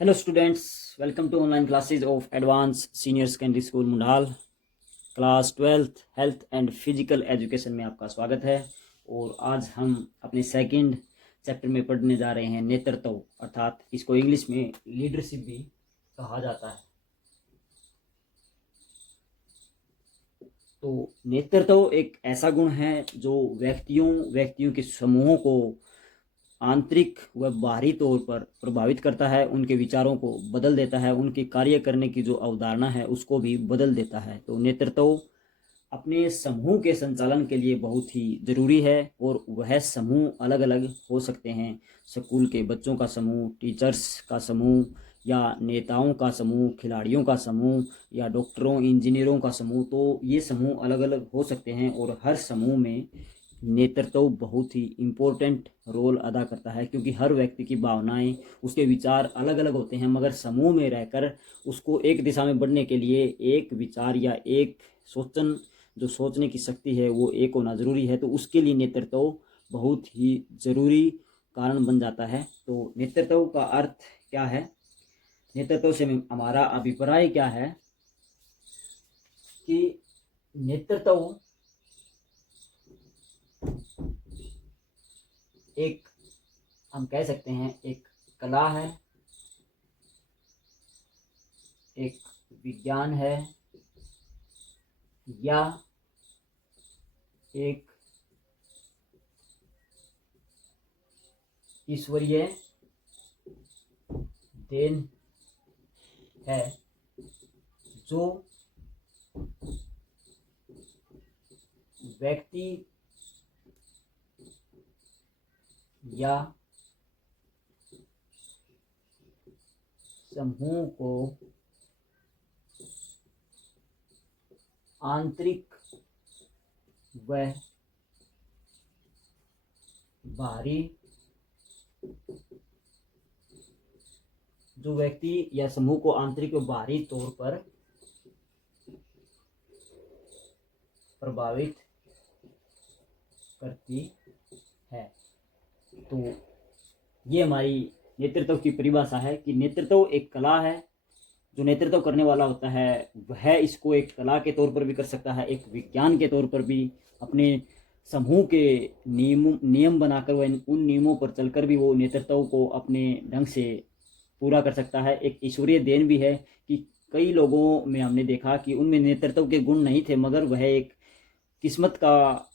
Hello students, welcome to online classes of Advanced Senior Secondary School मुंडाल। Class 12th health and physical education में आपका स्वागत है। और आज हम अपने सेकंड चैप्टर में पढ़ने जा रहे हैं नेतृत्व, अर्थात इसको इंग्लिश में लीडरशिप भी कहा जाता है। तो नेतृत्व एक ऐसा गुण है जो व्यक्तियों के समूहों को आंतरिक व बाहरी तौर पर प्रभावित करता है, उनके विचारों को बदल देता है, उनके कार्य करने की जो अवधारणा है उसको भी बदल देता है। तो नेतृत्व अपने समूह के संचालन के लिए बहुत ही ज़रूरी है और वह समूह अलग अलग हो सकते हैं। स्कूल के बच्चों का समूह, टीचर्स का समूह, या नेताओं का समूह, खिलाड़ियों का समूह, या डॉक्टरों इंजीनियरों का समूह। तो ये समूह अलग अलग हो सकते हैं और हर समूह में नेतृत्व बहुत ही इम्पोर्टेंट रोल अदा करता है, क्योंकि हर व्यक्ति की भावनाएं, उसके विचार अलग अलग होते हैं, मगर समूह में रहकर उसको एक दिशा में बढ़ने के लिए एक विचार या एक जो सोचने की शक्ति है वो एक होना ज़रूरी है। तो उसके लिए नेतृत्व बहुत ही ज़रूरी कारण बन जाता है। तो नेतृत्व का अर्थ क्या है, नेतृत्व से हमारा अभिप्राय क्या है कि नेतृत्व एक, हम कह सकते हैं, एक कला है, एक विज्ञान है, या एक ईश्वरीय देन है जो व्यक्ति या समूह को आंतरिक व बाहरी, जो व्यक्ति या समूह को आंतरिक व बाहरी तौर पर प्रभावित करती है। तो ये हमारी नेतृत्व की परिभाषा है कि नेतृत्व एक कला है। जो नेतृत्व करने वाला होता है वह इसको एक कला के तौर पर भी कर सकता है, एक विज्ञान के तौर पर भी, अपने समूह के नियम बनाकर वह उन नियमों पर चलकर भी वो नेतृत्व को अपने ढंग से पूरा कर सकता है। एक ईश्वरीय देन भी है कि कई लोगों में हमने देखा कि उनमें नेतृत्व के गुण नहीं थे, मगर वह एक किस्मत का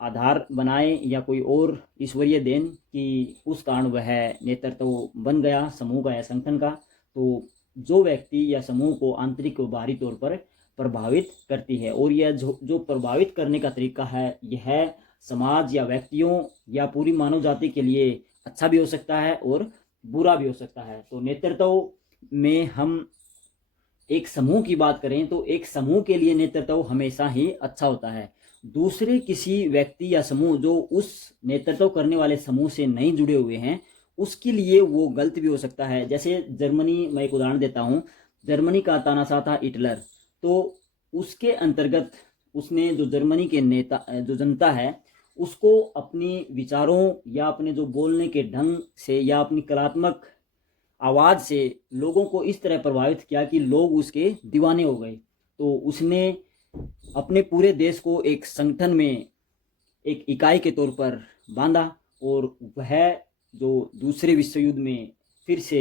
आधार बनाए या कोई और ईश्वरीय देन कि उस कारण वह नेतृत्व बन गया समूह का या संगठन का। तो जो व्यक्ति या समूह को आंतरिक व बाहरी तौर पर प्रभावित करती है, और यह जो प्रभावित करने का तरीका है, यह समाज या व्यक्तियों या पूरी मानव जाति के लिए अच्छा भी हो सकता है और बुरा भी हो सकता है। तो नेतृत्व में हम एक समूह की बात करें तो एक समूह के लिए नेतृत्व हमेशा ही अच्छा होता है। दूसरे किसी व्यक्ति या समूह जो उस नेतृत्व करने वाले समूह से नहीं जुड़े हुए हैं, उसके लिए वो गलत भी हो सकता है। जैसे जर्मनी, मैं एक उदाहरण देता हूँ, जर्मनी का तानाशाह था हिटलर। तो उसके अंतर्गत उसने जो जर्मनी के नेता, जो जनता है, उसको अपनी विचारों या अपने जो बोलने के ढंग से या अपनी कलात्मक आवाज़ से लोगों को इस तरह प्रभावित किया कि लोग उसके दीवाने हो गए। तो उसने अपने पूरे देश को एक संगठन में, एक इकाई के तौर पर बांधा, और वह जो दूसरे विश्व युद्ध में फिर से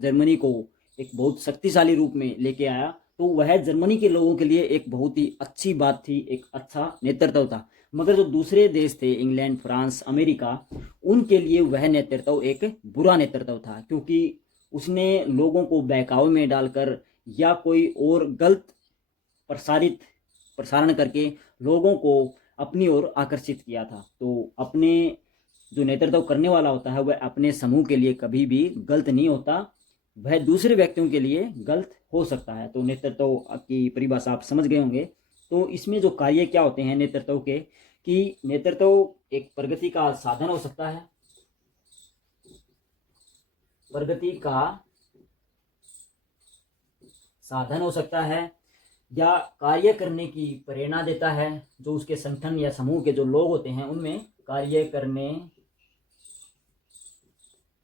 जर्मनी को एक बहुत शक्तिशाली रूप में लेके आया। तो वह जर्मनी के लोगों के लिए एक बहुत ही अच्छी बात थी, एक अच्छा नेतृत्व था। मगर जो दूसरे देश थे, इंग्लैंड, फ्रांस, अमेरिका, उनके लिए वह नेतृत्व एक बुरा नेतृत्व था, क्योंकि उसने लोगों को बहकावे में डालकर या कोई और गलत प्रसारण करके लोगों को अपनी ओर आकर्षित किया था। तो अपने जो नेतृत्व करने वाला होता है वह अपने समूह के लिए कभी भी गलत नहीं होता, वह दूसरे व्यक्तियों के लिए गलत हो सकता है। तो नेतृत्व की परिभाषा आप समझ गए होंगे। तो इसमें जो कार्य क्या होते हैं नेतृत्व के, कि नेतृत्व एक प्रगति का साधन हो सकता है, प्रगति का साधन हो सकता है, या कार्य करने की प्रेरणा देता है। जो उसके संगठन या समूह के जो लोग होते हैं उनमें कार्य करने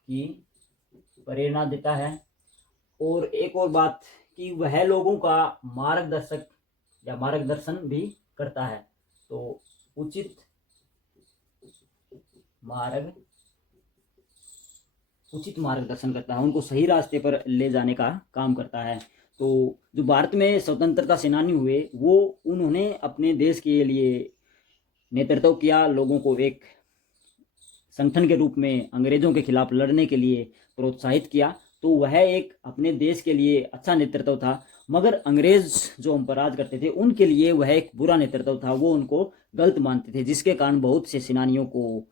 की प्रेरणा देता है, और एक और बात कि वह लोगों का मार्गदर्शक या मार्गदर्शन भी करता है। तो उचित मार्गदर्शन करता है, उनको सही रास्ते पर ले जाने का काम करता है। तो जो भारत में स्वतंत्रता सेनानी हुए वो उन्होंने अपने देश के लिए नेतृत्व किया, लोगों को एक संगठन के रूप में अंग्रेजों के खिलाफ लड़ने के लिए प्रोत्साहित किया। तो वह एक अपने देश के लिए अच्छा नेतृत्व था, मगर अंग्रेज जो हम पर राज करते थे उनके लिए वह एक बुरा नेतृत्व था, वो उनको गलत मानते थे, जिसके कारण बहुत से सेनानियों को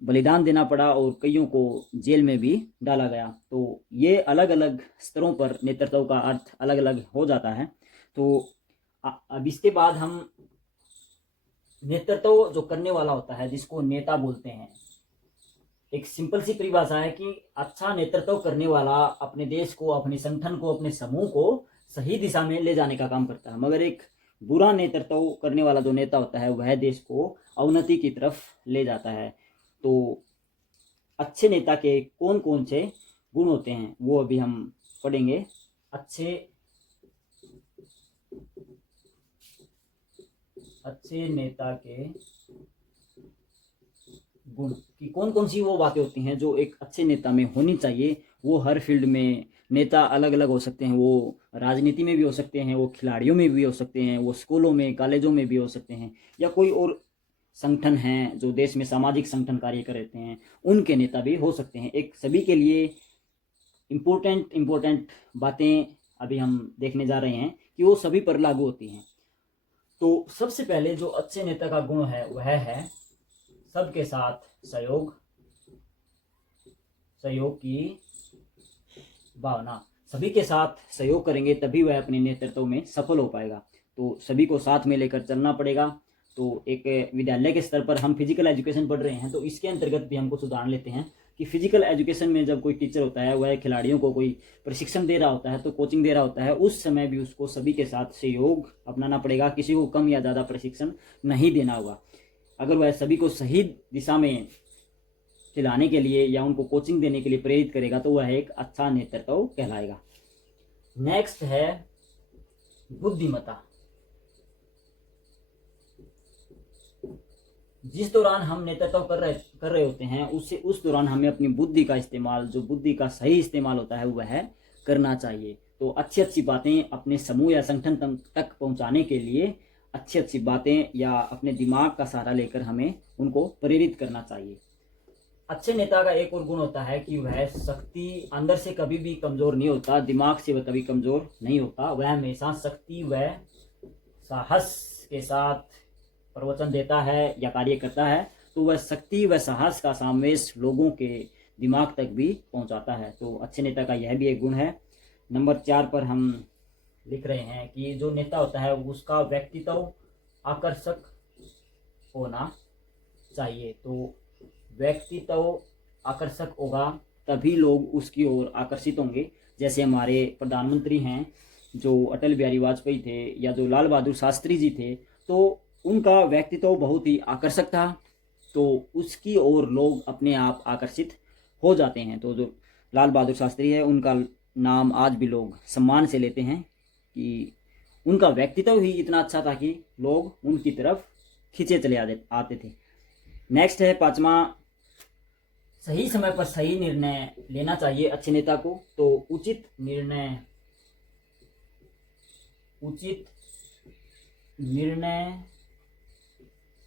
बलिदान देना पड़ा और कईयों को जेल में भी डाला गया। तो ये अलग अलग स्तरों पर नेतृत्व का अर्थ अलग अलग हो जाता है। तो अब इसके बाद हम नेतृत्व जो करने वाला होता है जिसको नेता बोलते हैं, एक सिंपल सी परिभाषा है कि अच्छा नेतृत्व करने वाला अपने देश को, अपने संगठन को, अपने समूह को सही दिशा में ले जाने का काम करता है। मगर एक बुरा नेतृत्व करने वाला जो नेता होता है वह देश को अवनति की तरफ ले जाता है। तो अच्छे नेता के कौन कौन से गुण होते हैं वो अभी हम पढ़ेंगे। अच्छे नेता के गुण कि कौन कौन सी वो बातें होती हैं जो एक अच्छे नेता में होनी चाहिए। वो हर फील्ड में नेता अलग अलग हो सकते हैं, वो राजनीति में भी हो सकते हैं, वो खिलाड़ियों में भी हो सकते हैं, वो स्कूलों में कॉलेजों में भी हो सकते हैं, या कोई और संगठन हैं जो देश में सामाजिक संगठन कार्य करते हैं उनके नेता भी हो सकते हैं। एक सभी के लिए इम्पोर्टेंट बातें अभी हम देखने जा रहे हैं कि वो सभी पर लागू होती हैं। तो सबसे पहले जो अच्छे नेता का गुण है वह है सबके साथ सहयोग की भावना। सभी के साथ सहयोग करेंगे तभी वह अपने नेतृत्व में सफल हो पाएगा। तो सभी को साथ में लेकर चलना पड़ेगा। तो एक विद्यालय के स्तर पर हम फिजिकल एजुकेशन पढ़ रहे हैं, तो इसके अंतर्गत भी हम कुछ उदाहरण लेते हैं कि फिजिकल एजुकेशन में जब कोई टीचर होता है वह खिलाड़ियों को कोई प्रशिक्षण दे रहा होता है, तो कोचिंग दे रहा होता है, उस समय भी उसको सभी के साथ सहयोग अपनाना पड़ेगा। किसी को कम या ज़्यादा प्रशिक्षण नहीं देना होगा। अगर वह सभी को सही दिशा में खिलाने के लिए या उनको कोचिंग देने के लिए प्रेरित करेगा तो वह एक अच्छा नेतृत्व कहलाएगा। नेक्स्ट है बुद्धिमत्ता। जिस दौरान हम नेतृत्व कर रहे होते हैं उस दौरान हमें अपनी बुद्धि का इस्तेमाल, जो बुद्धि का सही इस्तेमाल होता है वह करना चाहिए। तो अच्छी बातें अपने समूह या संगठन तक पहुंचाने के लिए अच्छी बातें या अपने दिमाग का सहारा लेकर हमें उनको प्रेरित करना चाहिए। अच्छे नेता का एक और गुण होता है कि वह शक्ति अंदर से कभी भी कमजोर नहीं होता, दिमाग से वह कभी कमजोर नहीं होता। वह हमेशा शक्ति व साहस के साथ प्रवचन देता है या कार्य करता है। तो वह शक्ति व साहस का सामवेश लोगों के दिमाग तक भी पहुंचाता है। तो अच्छे नेता का यह भी एक गुण है। नंबर 4 पर हम लिख रहे हैं कि जो नेता होता है उसका व्यक्तित्व आकर्षक होना चाहिए। तो व्यक्तित्व आकर्षक होगा तभी लोग उसकी ओर आकर्षित होंगे। जैसे हमारे प्रधानमंत्री हैं जो अटल बिहारी वाजपेयी थे या जो लाल बहादुर शास्त्री जी थे, तो उनका व्यक्तित्व बहुत ही आकर्षक था, तो उसकी ओर लोग अपने आप आकर्षित हो जाते हैं। तो जो लाल बहादुर शास्त्री है उनका नाम आज भी लोग सम्मान से लेते हैं कि उनका व्यक्तित्व ही इतना अच्छा था कि लोग उनकी तरफ खींचे चले आते थे। नेक्स्ट है 5वां, सही समय पर सही निर्णय लेना चाहिए अच्छे नेता को। तो उचित निर्णय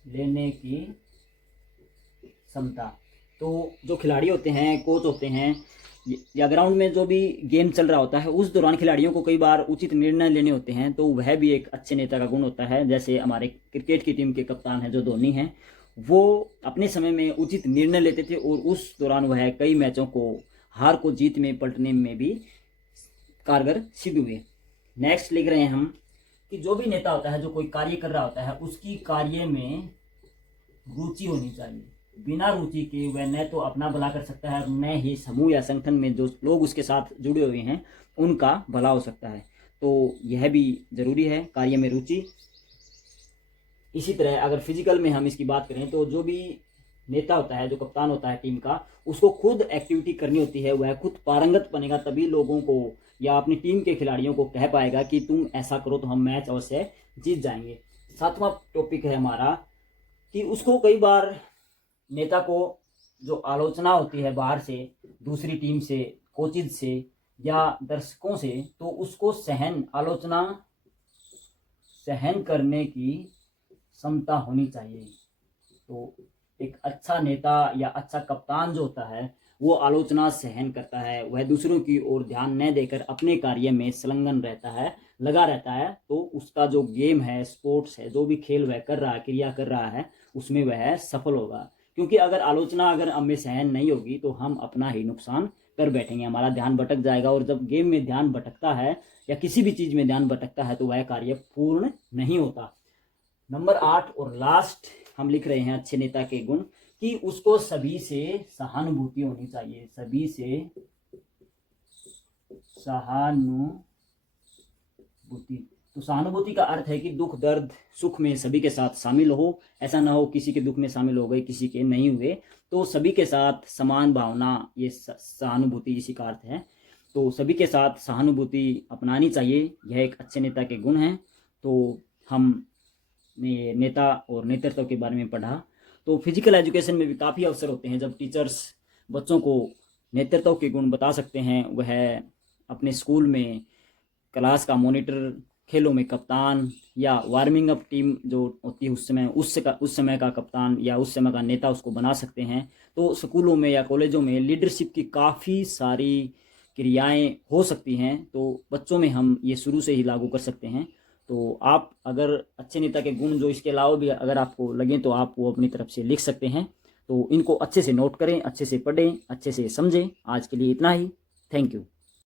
लेने की क्षमता। तो जो खिलाड़ी होते हैं, कोच होते हैं या ग्राउंड में जो भी गेम चल रहा होता है उस दौरान खिलाड़ियों को कई बार उचित निर्णय लेने होते हैं, तो वह भी एक अच्छे नेता का गुण होता है। जैसे हमारे क्रिकेट की टीम के कप्तान हैं जो धोनी हैं, वो अपने समय में उचित निर्णय लेते थे और उस दौरान वह कई मैचों को हार को जीत में पलटने में भी कारगर सिद्ध हुए। नेक्स्ट लिख रहे हैं हम कि जो भी नेता होता है, जो कोई कार्य कर रहा होता है, उसकी कार्य में रुचि होनी चाहिए। बिना रुचि के वह न तो अपना भला कर सकता है, न ही समूह या संगठन में जो लोग उसके साथ जुड़े हुए हैं उनका भला हो सकता है। तो यह भी जरूरी है, कार्य में रुचि। इसी तरह अगर फिजिकल में हम इसकी बात करें तो जो भी नेता होता है, जो कप्तान होता है टीम का, उसको खुद एक्टिविटी करनी होती है, वह खुद पारंगत बनेगा, तभी लोगों को या अपनी टीम के खिलाड़ियों को कह पाएगा कि तुम ऐसा करो तो हम मैच अवश्य जीत जाएंगे। 7वां टॉपिक है हमारा कि उसको कई बार नेता को जो आलोचना होती है बाहर से, दूसरी टीम से, कोचिज से या दर्शकों से, तो उसको आलोचना सहन करने की क्षमता होनी चाहिए। तो एक अच्छा नेता या अच्छा कप्तान जो होता है वो आलोचना सहन करता है, वह दूसरों की ओर ध्यान न देकर अपने कार्य में संलग्न रहता है, लगा रहता है, तो उसका जो गेम है, स्पोर्ट्स है, जो भी खेल वह कर रहा है, क्रिया कर रहा है, उसमें वह सफल होगा। क्योंकि अगर आलोचना अगर हमें सहन नहीं होगी तो हम अपना ही नुकसान कर बैठेंगे, हमारा ध्यान भटक जाएगा, और जब गेम में ध्यान भटकता है या किसी भी चीज़ में ध्यान भटकता है तो वह कार्य पूर्ण नहीं होता। नंबर 8 और लास्ट हम लिख रहे हैं अच्छे नेता के गुण कि उसको सभी से सहानुभूति होनी चाहिए, सभी से सहानुभूति। तो सहानुभूति का अर्थ है कि दुख दर्द सुख में सभी के साथ शामिल हो, ऐसा ना हो किसी के दुख में शामिल हो गए किसी के नहीं हुए, तो सभी के साथ समान भावना, ये सहानुभूति इसी का अर्थ है। तो सभी के साथ सहानुभूति अपनानी चाहिए, यह एक अच्छे नेता के गुण हैं। तो हम ने नेता और नेतृत्व के बारे में पढ़ा। तो फिजिकल एजुकेशन में भी काफ़ी अवसर होते हैं जब टीचर्स बच्चों को नेतृत्व के गुण बता सकते हैं। वह अपने स्कूल में क्लास का मॉनिटर, खेलों में कप्तान, या वार्मिंग अप टीम जो होती है उस समय का कप्तान या उस समय का नेता उसको बना सकते हैं। तो स्कूलों में या कॉलेजों में लीडरशिप की काफ़ी सारी क्रियाएं हो सकती हैं, तो बच्चों में हम ये शुरू से ही लागू कर सकते हैं। तो आप अगर अच्छे नेता के गुण जो इसके अलावा भी अगर आपको लगें तो आप वो अपनी तरफ से लिख सकते हैं। तो इनको अच्छे से नोट करें, अच्छे से पढ़ें, अच्छे से समझें। आज के लिए इतना ही। Thank you.